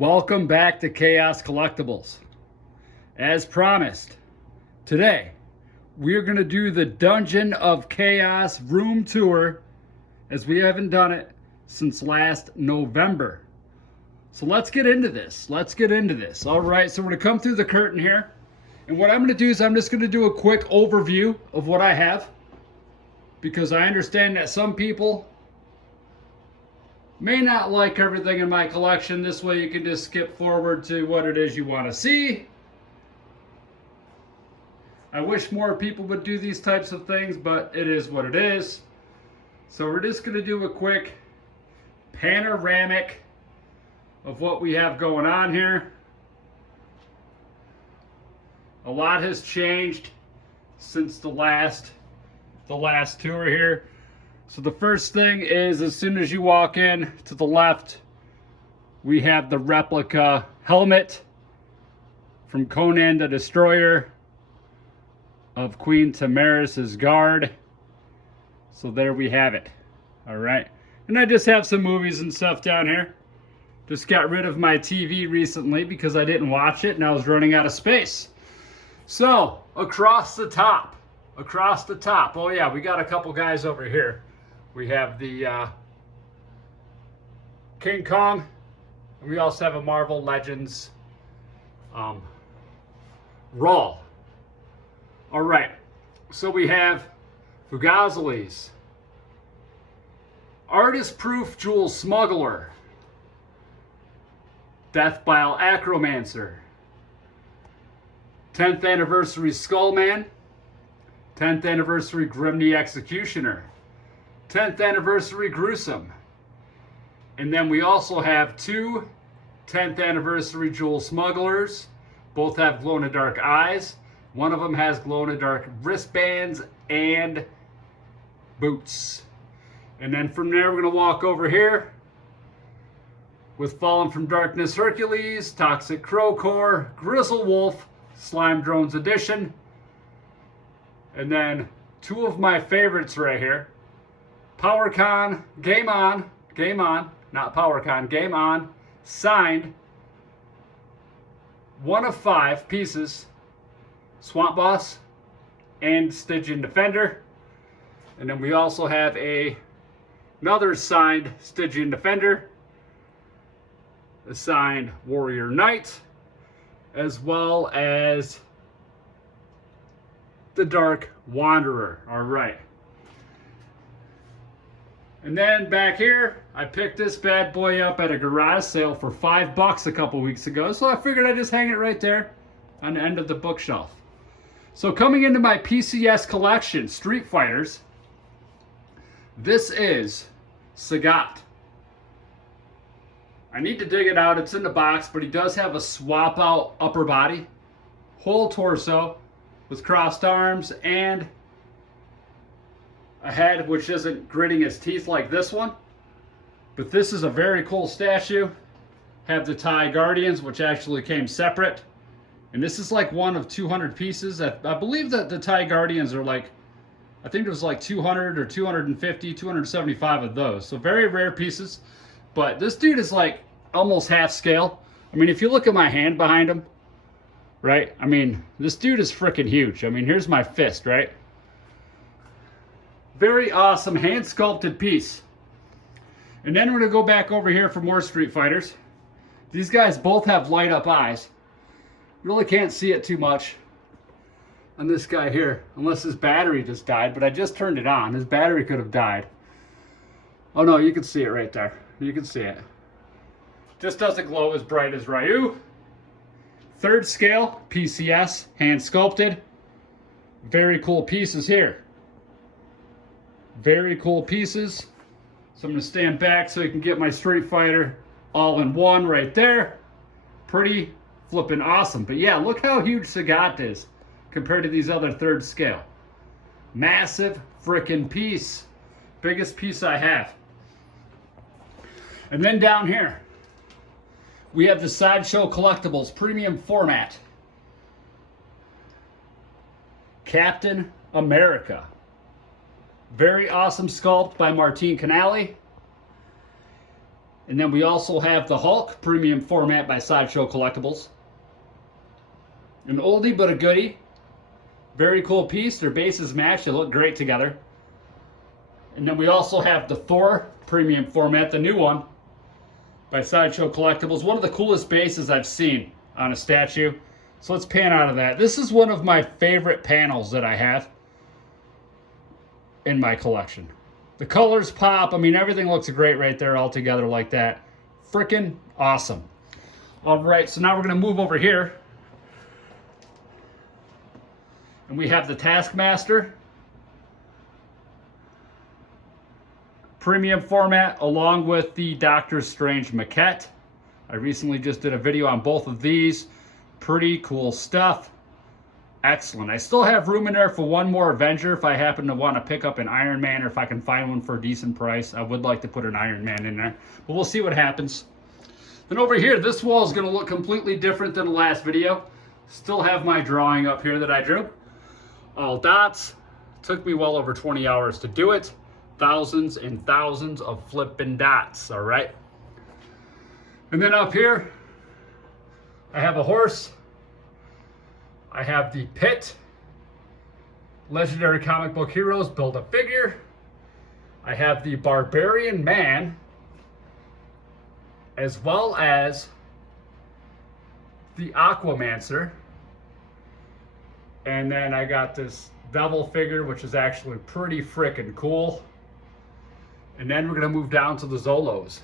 Welcome back to Chaos Collectibles. As promised, today we're going to do the Dungeon of Chaos room tour, as we haven't done it since last November. So let's get into this. All right, so we're going to come through the curtain here. And what I'm going to do is I'm just going to do a quick overview of what I have, because I understand that some people may not like everything in my collection. This way you can just skip forward to what it is you want to see. I wish more people would do these types of things, but it is what it is. So we're just going to do a quick panoramic of what we have going on here. A lot has changed since the last tour here. So the first thing is, as soon as you walk in to the left, we have the replica helmet from Conan the Destroyer of Queen Tamaris' guard. So there we have it. All right. And I just have some movies and stuff down here. Just got rid of my TV recently because I didn't watch it and I was running out of space. So across the top. Oh yeah, we got a couple guys over here. We have the King Kong, and we also have a Marvel Legends Raw. All right, so we have Fugazilis, Artist Proof Jewel Smuggler, Deathbile Acromancer, 10th Anniversary Skullman, 10th Anniversary Grimney Executioner, 10th Anniversary Gruesome. And then we also have two 10th Anniversary Jewel Smugglers. Both have glow-in-the-dark eyes. One of them has glow-in-the-dark wristbands and boots. And then from there, we're going to walk over here with Fallen from Darkness Hercules, Toxic Crowcore, Grizzle Wolf, Slime Drones Edition. And then two of my favorites right here. PowerCon, Game On, not PowerCon, Game On, signed, 1 of 5 pieces, Swamp Boss and Stygian Defender. And then we also have another signed Stygian Defender, a signed Warrior Knight, as well as the Dark Wanderer. All right. And then back here, I picked this bad boy up at a garage sale for $5 a couple weeks ago. So I figured I'd just hang it right there on the end of the bookshelf. So coming into my PCS collection, Street Fighters, this is Sagat. I need to dig it out. It's in the box, but he does have a swap out upper body, whole torso with crossed arms, and a head which isn't gritting his teeth like this one. But this is a very cool statue. Have the Thai Guardians, which actually came separate. And this is like one of 200 pieces. I believe that the Thai Guardians are like, I think it was like 200 or 250, 275 of those. So very rare pieces. But this dude is like almost half scale. I mean, if you look at my hand behind him, right? I mean, this dude is freaking huge. I mean, here's my fist, right? Very awesome hand sculpted piece. And then we're going to go back over here for more Street Fighters. These guys both have light up eyes. Really can't see it too much on this guy here, unless his battery just died, but I just turned it on. His battery could have died. Oh no, you can see it right there. You can see it. Just doesn't glow as bright as Ryu. 3rd scale, PCS, hand sculpted. Very cool pieces here. Very cool pieces. So I'm going to stand back so you can get my Street Fighter all in one right there. Pretty flippin' awesome. But yeah, look how huge Sagat is compared to these other 3rd scale. Massive frickin' piece. Biggest piece I have. And then down here, we have the Sideshow Collectibles premium format. Captain America. Very awesome sculpt by Martine Canali. And then we also have the Hulk premium format by Sideshow Collectibles. An oldie but a goodie. Very cool piece. Their bases match. They look great together. And then we also have the Thor premium format, the new one by Sideshow Collectibles. One of the coolest bases I've seen on a statue. So let's pan out of that. This is one of my favorite panels that I have in my collection. The colors pop. I mean, everything looks great right there all together like that. Freaking awesome. All right, so now we're going to move over here. And we have the Taskmaster premium format along with the Doctor Strange maquette. I recently just did a video on both of these. Pretty cool stuff. Excellent. I still have room in there for one more Avenger if I happen to want to pick up an Iron Man, or if I can find one for a decent price. I would like to put an Iron Man in there, but we'll see what happens. Then over here, this wall is going to look completely different than the last video. Still have my drawing up here that I drew. All dots. Took me well over 20 hours to do it. Thousands and thousands of flipping dots, all right? And then up here, I have a horse. I have the Pit. Legendary Comic Book Heroes Build-A-Figure. I have the Barbarian Man, as well as the Aquamancer. And then I got this Devil figure, which is actually pretty freaking cool. And then we're going to move down to the Zolos.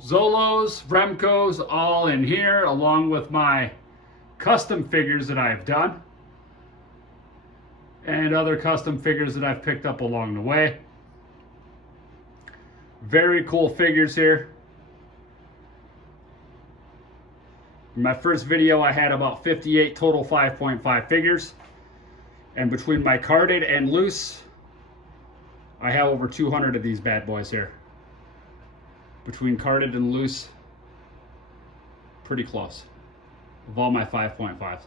Zolos, Remcos, all in here, along with my custom figures that I've done. And other custom figures that I've picked up along the way. Very cool figures here. In my first video, I had about 58 total 5.5 figures. And between my carded and loose, I have over 200 of these bad boys here. Between carded and loose, pretty close. Of all my 5.5s.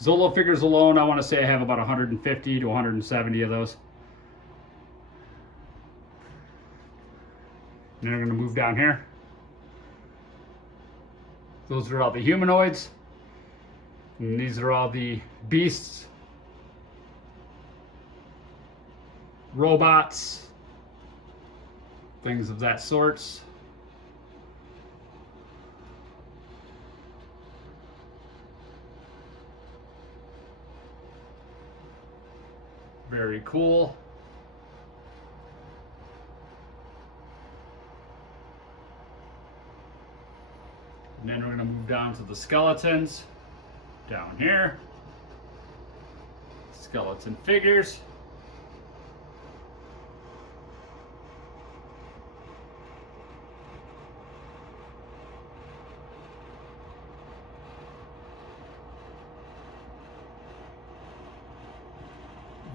Zolo figures alone, I want to say I have about 150 to 170 of those. And then I'm going to move down here. Those are all the humanoids. And these are all the beasts, robots, things of that sorts. Very cool. And then we're going to move down to the skeletons. Down here. Skeleton figures.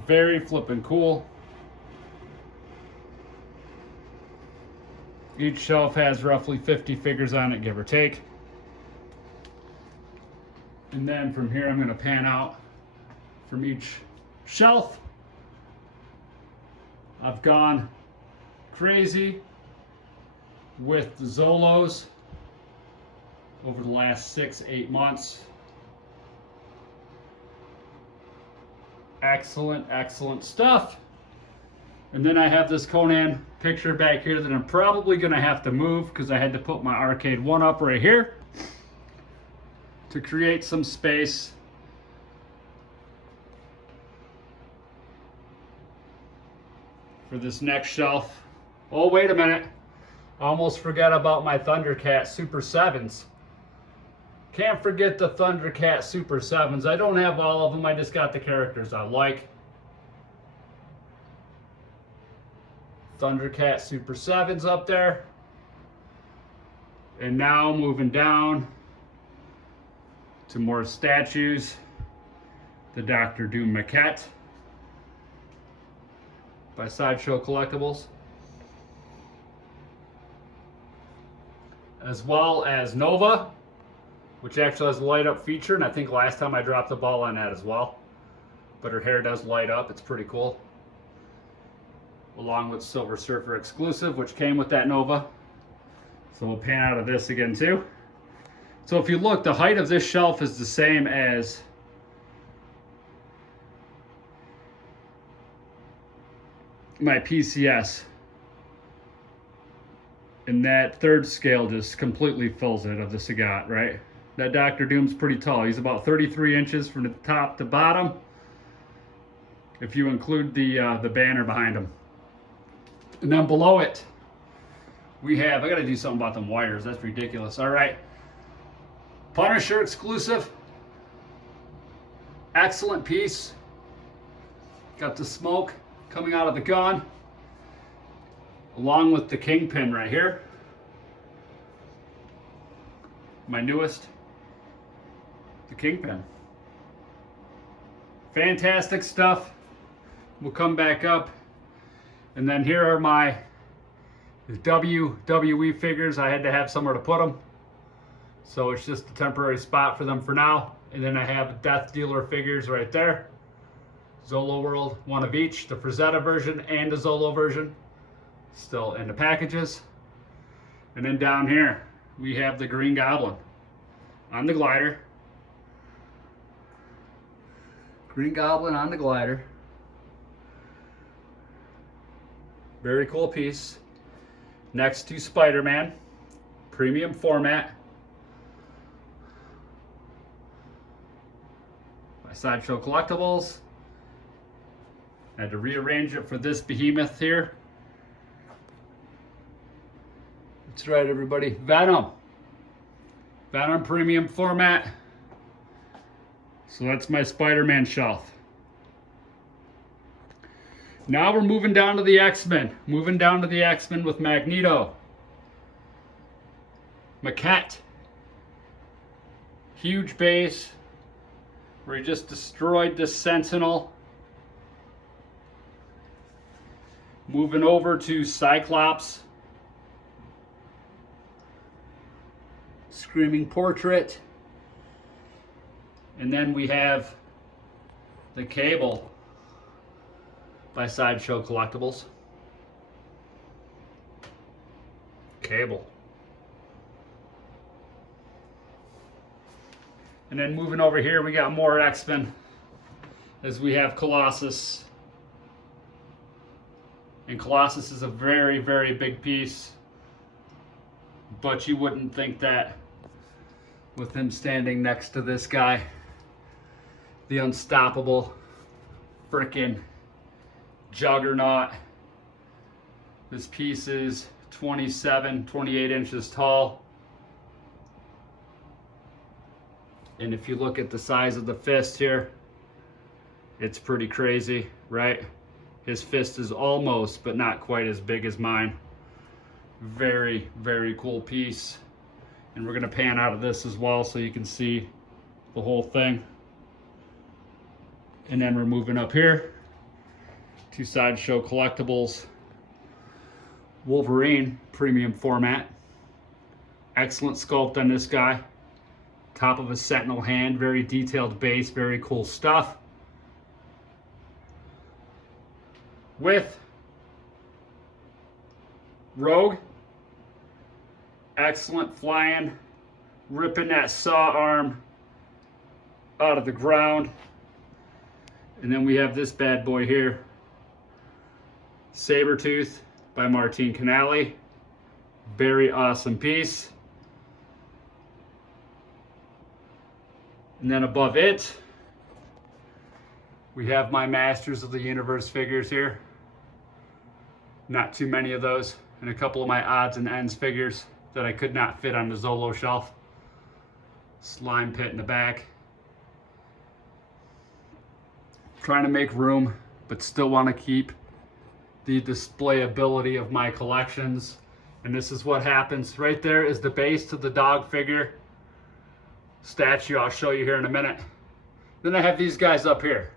Very flippin' cool. Each shelf has roughly 50 figures on it, give or take. And then from here, I'm going to pan out from each shelf. I've gone crazy with the Zolos over the last 6-8 months. Excellent, excellent stuff. And then I have this Conan picture back here that I'm probably going to have to move because I had to put my Arcade 1 up right here to create some space. For this next shelf. Oh, wait a minute. Almost forgot about my Thundercat Super 7s. Can't forget the Thundercat Super 7s. I don't have all of them. I just got the characters I like. Thundercat Super 7s up there. And now moving down to more statues. The Doctor Doom maquette by Sideshow Collectibles. As well as Nova, which actually has a light up feature, and I think last time I dropped the ball on that as well. But her hair does light up, it's pretty cool. along with Silver Surfer exclusive, which came with that Nova. So we'll pan out of this again too. So if you look, the height of this shelf is the same as my PCS. And that third scale just completely fills it of the Sagat, right? That Dr. Doom's pretty tall. He's about 33 inches from the top to bottom, if you include the banner behind him. And then below it, we have, I gotta do something about them wires, that's ridiculous. All right, Punisher exclusive, excellent piece. Got the smoke coming out of the gun, along with the Kingpin right here. My newest, the Kingpin. Fantastic stuff. We'll come back up. And then here are my WWE figures. I had to have somewhere to put them, so it's just a temporary spot for them for now. And then I have Death Dealer figures right there. Zolo World, one of each, the Frazetta version and the Zolo version, still in the packages. And then down here, we have the Green Goblin on the glider. Green Goblin on the glider. Very cool piece. Next to Spider-Man, premium format. My Sideshow Collectibles. I had to rearrange it for this behemoth here. That's right, everybody. Venom. Venom premium format. So that's my Spider-Man shelf. Now we're moving down to the X-Men. Moving down to the X-Men with Magneto. Maquette. Huge base where he just destroyed the Sentinel. Moving over to Cyclops. Screaming Portrait. And then we have the Cable by Sideshow Collectibles. Cable. And then moving over here, we got more X-Men, as we have Colossus. And Colossus is a very, very big piece, but you wouldn't think that with him standing next to this guy, the unstoppable frickin' juggernaut. This piece is 28 inches tall. And if you look at the size of the fist here, it's pretty crazy, right? His fist is almost, but not quite as big as mine. Very, very cool piece. And we're gonna pan out of this as well so you can see the whole thing. And then we're moving up here to Sideshow Collectibles. Wolverine premium format. Excellent sculpt on this guy. Top of a sentinel hand, very detailed base, very cool stuff. With Rogue. Excellent flying, ripping that saw arm out of the ground. And then we have this bad boy here, Sabretooth by Martine Canali. Very awesome piece. And then above it, we have my Masters of the Universe figures here. Not too many of those. And a couple of my odds and ends figures that I could not fit on the Zolo shelf. Slime pit in the back. Trying to make room, but still want to keep the displayability of my collections. And this is what happens. Right there is the base to the dog figure statue. I'll show you here in a minute. Then I have these guys up here.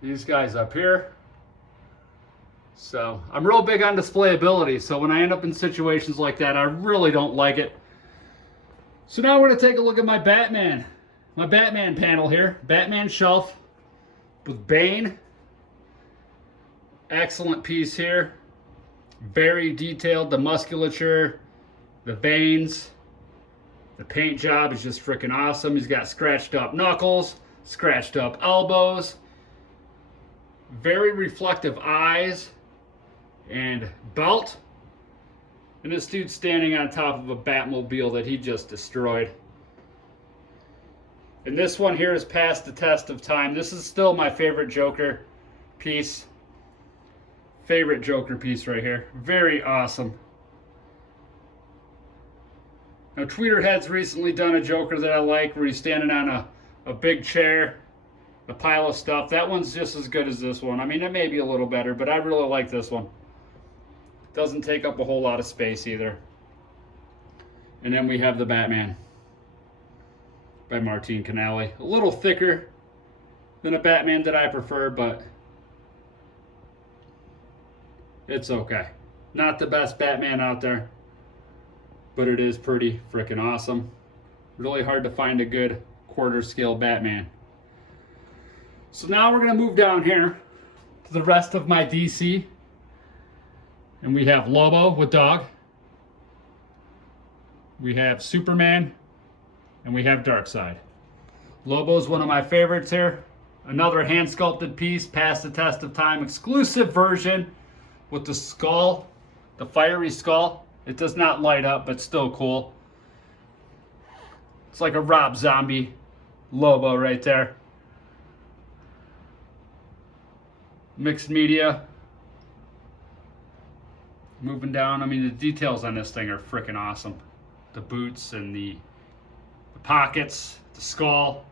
These guys up here. So I'm real big on displayability. So when I end up in situations like that, I really don't like it. So now we're going to take a look at my Batman panel here. Batman shelf with Bane Excellent piece here. Very detailed, the musculature, the veins. The paint job is just freaking awesome. He's got scratched up knuckles, scratched up elbows, very reflective eyes and belt. And this dude's standing on top of a Batmobile that he just destroyed. And this one here has passed the test of time. This is still my favorite Joker piece. Favorite Joker piece right here. Very awesome. Now, Tweeterhead's recently done a Joker that I like where he's standing on a big chair, a pile of stuff. That one's just as good as this one. I mean, it may be a little better, but I really like this one. Doesn't take up a whole lot of space either. And then we have the Batman by Martin Canale. A little thicker than a Batman that I prefer, but it's okay. Not the best Batman out there, but it is pretty freaking awesome. Really hard to find a good quarter scale Batman. So now we're going to move down here to the rest of my DC. And we have Lobo with dog. We have Superman. And we have Darkseid. Lobo's one of my favorites here. Another hand sculpted piece, past the test of time. Exclusive version with the skull, the fiery skull. It does not light up, but still cool. It's like a Rob Zombie Lobo right there. Mixed media. Moving down, I mean, the details on this thing are freaking awesome. The boots and the pockets, the skull,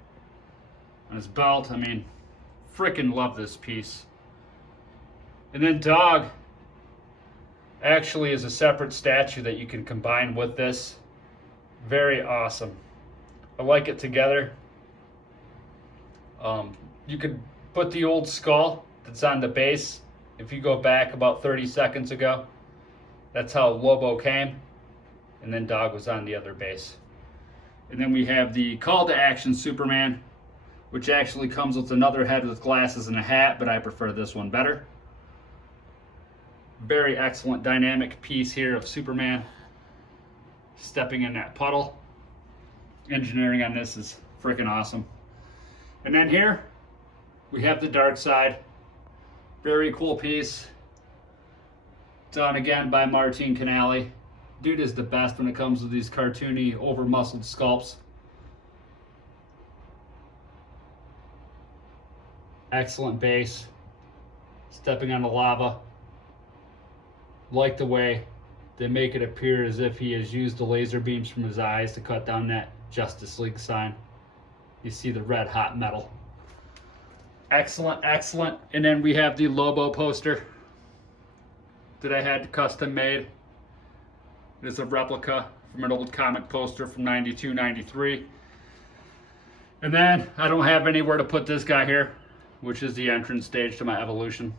and his belt. I mean, freaking love this piece. And then Dog actually is a separate statue that you can combine with this. Very awesome. I like it together. You could put the old skull that's on the base. If you go back about 30 seconds ago, that's how Lobo came. And then Dog was on the other base. And then we have the Call to Action Superman, which actually comes with another head with glasses and a hat, but I prefer this one better. Very excellent dynamic piece here of Superman stepping in that puddle. Engineering on this is freaking awesome. And then here we have the Darkseid. Very cool piece. Done again by Martin Canale. Dude is the best when it comes to these cartoony, over-muscled sculpts. Excellent base. Stepping on the lava. Like the way they make it appear as if he has used the laser beams from his eyes to cut down that Justice League sign. You see the red hot metal. Excellent, excellent. And then we have the Lobo poster that I had custom made. It is a replica from an old comic poster from 92, 93. And then I don't have anywhere to put this guy here, which is the entrance stage to my Evolution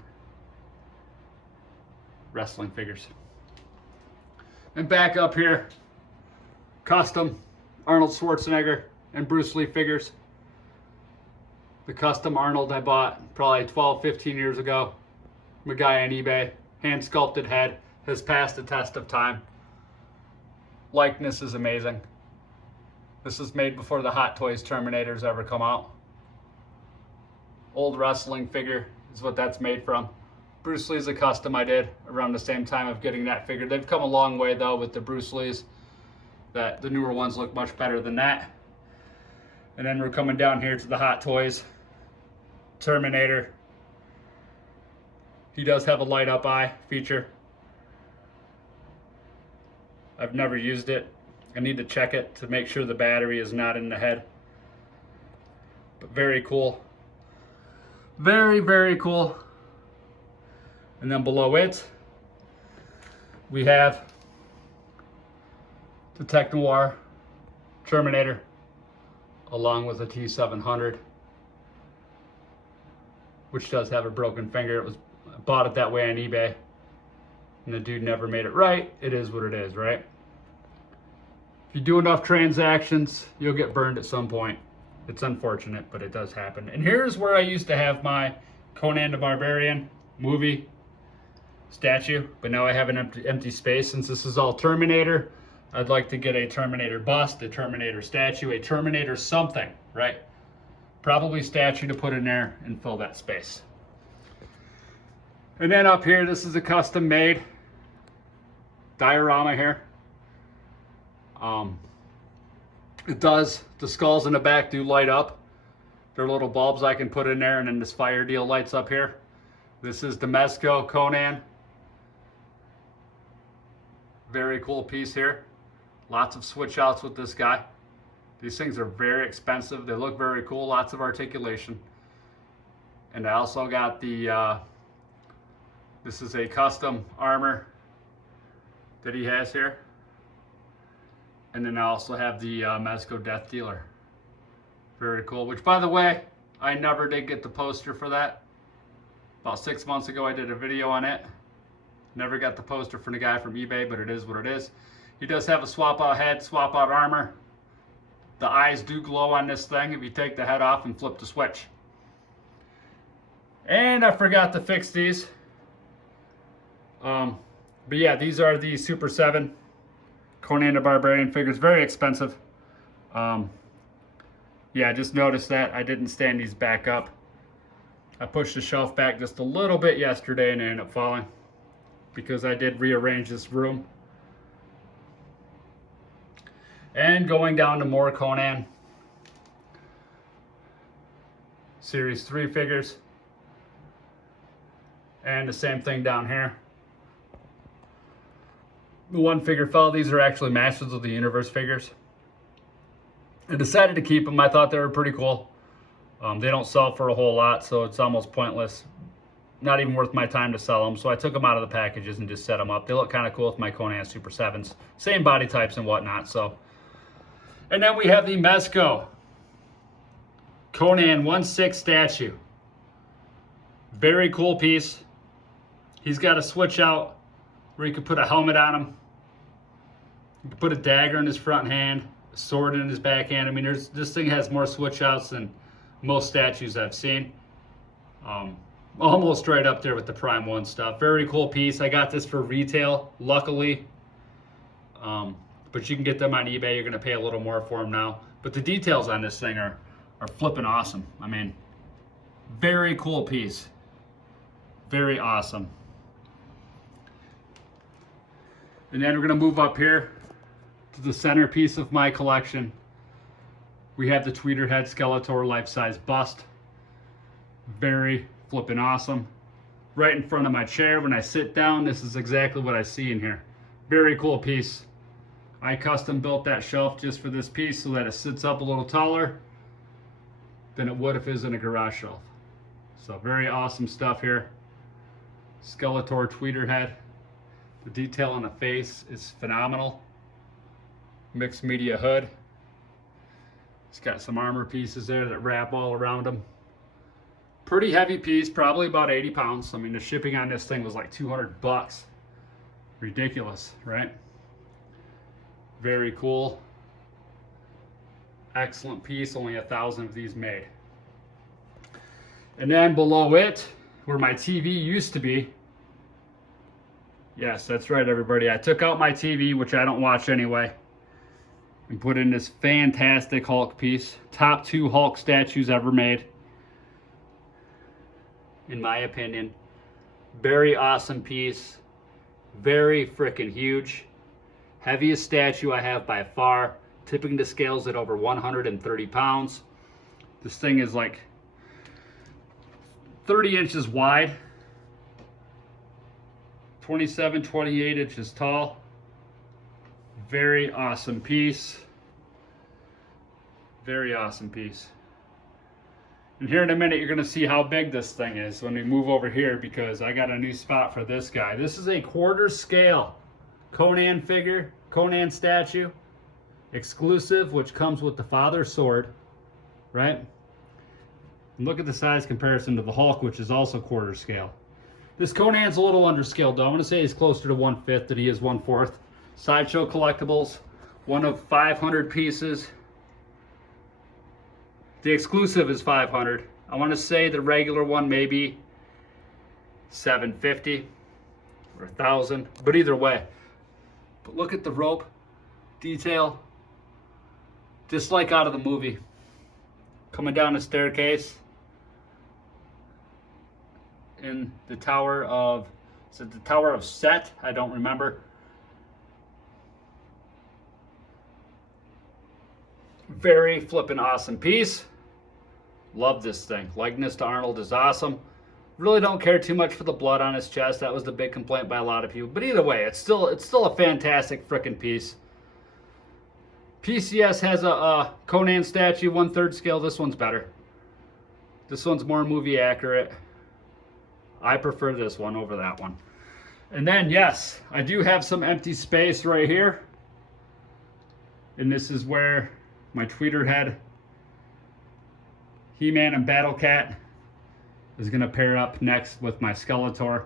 wrestling figures. And back up here, custom Arnold Schwarzenegger and Bruce Lee figures. The custom Arnold I bought probably 12, 15 years ago from a guy on eBay. Hand sculpted head, has passed the test of time. Likeness is amazing. This is made before the Hot Toys Terminators ever come out. Old wrestling figure is what that's made from. Bruce Lee's a custom I did around the same time of getting that figure. They've come a long way though with the Bruce Lee's. That the newer ones look much better than that. And then we're coming down here to the Hot Toys Terminator. He does have a light up eye feature. I've never used it. I need to check it to make sure the battery is not in the head. But very cool. Very, very cool. And then below it, we have the Tech Noir Terminator, along with the T700, which does have a broken finger. I bought it that way on eBay, and the dude never made it right. It is what it is, right? If you do enough transactions, you'll get burned at some point. It's unfortunate, but it does happen. And here's where I used to have my Conan the Barbarian movie statue, but now I have an empty space. Since this is all Terminator, I'd like to get a Terminator bust, a Terminator statue, a Terminator something, right? Probably statue to put in there and fill that space. And then up here, this is a custom made diorama here. The skulls in the back do light up. There are little bulbs I can put in there, and then this fire deal lights up here. This is the Conan. Very cool piece here. Lots of switch outs with this guy. These things are very expensive. They look very cool, lots of articulation. And I also got the, this is a custom armor that he has here. And then I also have the Mezco Death Dealer. Very cool, which by the way, I never did get the poster for that. About 6 months ago, I did a video on it. Never got the poster from the guy from eBay, but it is what it is. He does have a swap out head, swap out armor. The eyes do glow on this thing if you take the head off and flip the switch. And I forgot to fix these. But yeah, these are the Super 7 Conan the Barbarian figures. Very expensive. Yeah, I just noticed that I didn't stand these back up. I pushed the shelf back just a little bit yesterday and it ended up falling because I did rearrange this room. And going down to more Conan Series 3 figures. And the same thing down here. The one figure fell. These are actually Masters of the Universe figures. I decided to keep them. I thought they were pretty cool. They don't sell for a whole lot, so it's almost pointless. Not even worth my time to sell them. So I took them out of the packages and just set them up. They look kind of cool with my Conan Super 7s. Same body types and whatnot. So, and then we have the Mezco Conan 1/6 statue. Very cool piece. He's got a switch out where you can put a helmet on him. You can put a dagger in his front hand, a sword in his back hand. I mean, this thing has more switch outs than most statues I've seen. Almost right up there with the Prime 1 stuff. Very cool piece. I got this for retail, luckily. But you can get them on eBay. You're going to pay a little more for them now. But the details on this thing are flipping awesome. I mean, very cool piece. Very awesome. And then we're going to move up here to the centerpiece of my collection. We have the Tweeterhead Skeletor life-size bust. Very flipping awesome. Right in front of my chair when I sit down, this is exactly what I see in here. Very cool piece. I custom built that shelf just for this piece so that it sits up a little taller than it would if it was in a garage shelf. So very awesome stuff here. Skeletor Tweeterhead. The detail on the face is phenomenal. Mixed media hood. It's got some armor pieces there that wrap all around him. Pretty heavy piece, probably about 80 pounds. I mean, the shipping on this thing was like 200 bucks. Ridiculous, right? Very cool. Excellent piece, only 1,000 of these made. And then below it, where my TV used to be, yes, that's right, everybody. I took out my TV, which I don't watch anyway, and put in this fantastic Hulk piece. Top 2 Hulk statues ever made, in my opinion. Very awesome piece. Very freaking huge. Heaviest statue I have by far. Tipping the scales at over 130 pounds. This thing is like 30 inches wide. 27, 28 inches tall. Very awesome piece. Very awesome piece. And here in a minute, you're going to see how big this thing is when we move over here, because I got a new spot for this guy. This is a quarter scale Conan figure, Conan statue, exclusive, which comes with the father's sword, right? And look at the size comparison to the Hulk, which is also quarter scale. This Conan's a little underscaled though. I'm going to say he's closer to 1/5 than he is 1/4. Sideshow Collectibles, one of 500 pieces. The exclusive is 500. I want to say the regular one maybe 750. for $1,000. But either way, but look at the rope detail, just like out of the movie. Coming down the staircase in the Tower of, is it the Tower of Set? I don't remember. Very flippin' awesome piece. Love this thing. Likeness to Arnold is awesome. Really don't care too much for the blood on his chest. That was the big complaint by a lot of people. But either way, it's still a fantastic frickin' piece. PCS has a Conan statue, 1/3 scale. This one's better. This one's more movie accurate. I prefer this one over that one. And then, yes, I do have some empty space right here. And this is where my tweeter head, He-Man and Battle Cat, is going to pair up next with my Skeletor.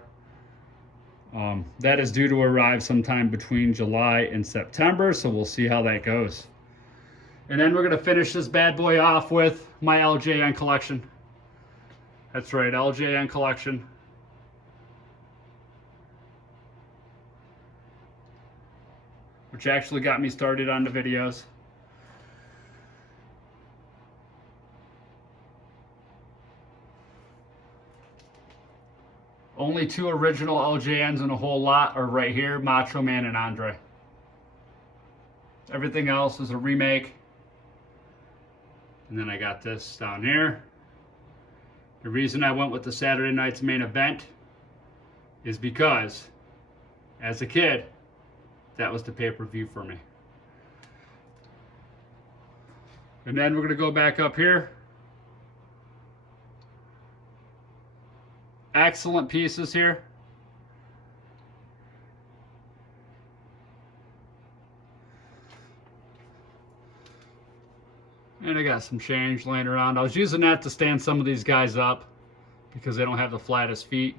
That is due to arrive sometime between July and September, so we'll see how that goes. And then we're going to finish this bad boy off with my LJN collection. That's right, LJN collection. Which actually got me started on the videos. Only 2 original LJNs in a whole lot are right here, Macho Man and Andre. Everything else is a remake. And then I got this down here. The reason I went with the Saturday night's main event is because, as a kid, that was the pay-per-view for me. And then we're going to go back up here. Excellent pieces here. And I got some change laying around. I was using that to stand some of these guys up because they don't have the flattest feet.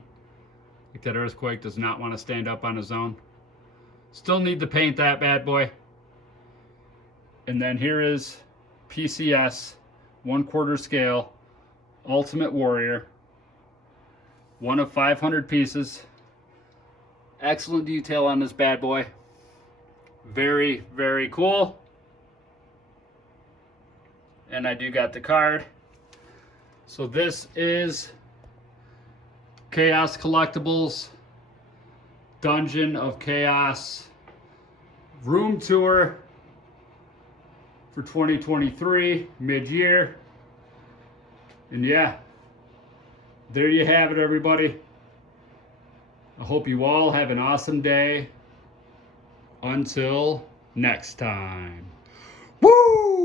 Like that Earthquake does not want to stand up on his own. Still need to paint that bad boy. And then here is PCS 1/4 scale Ultimate Warrior. 1 of 500 pieces. Excellent detail on this bad boy. Very, very cool. And I do got the card. So this is Chaos Collectibles Dungeon of Chaos Room Tour for 2023 mid-year. And yeah, there you have it, everybody. I hope you all have an awesome day. Until next time. Woo!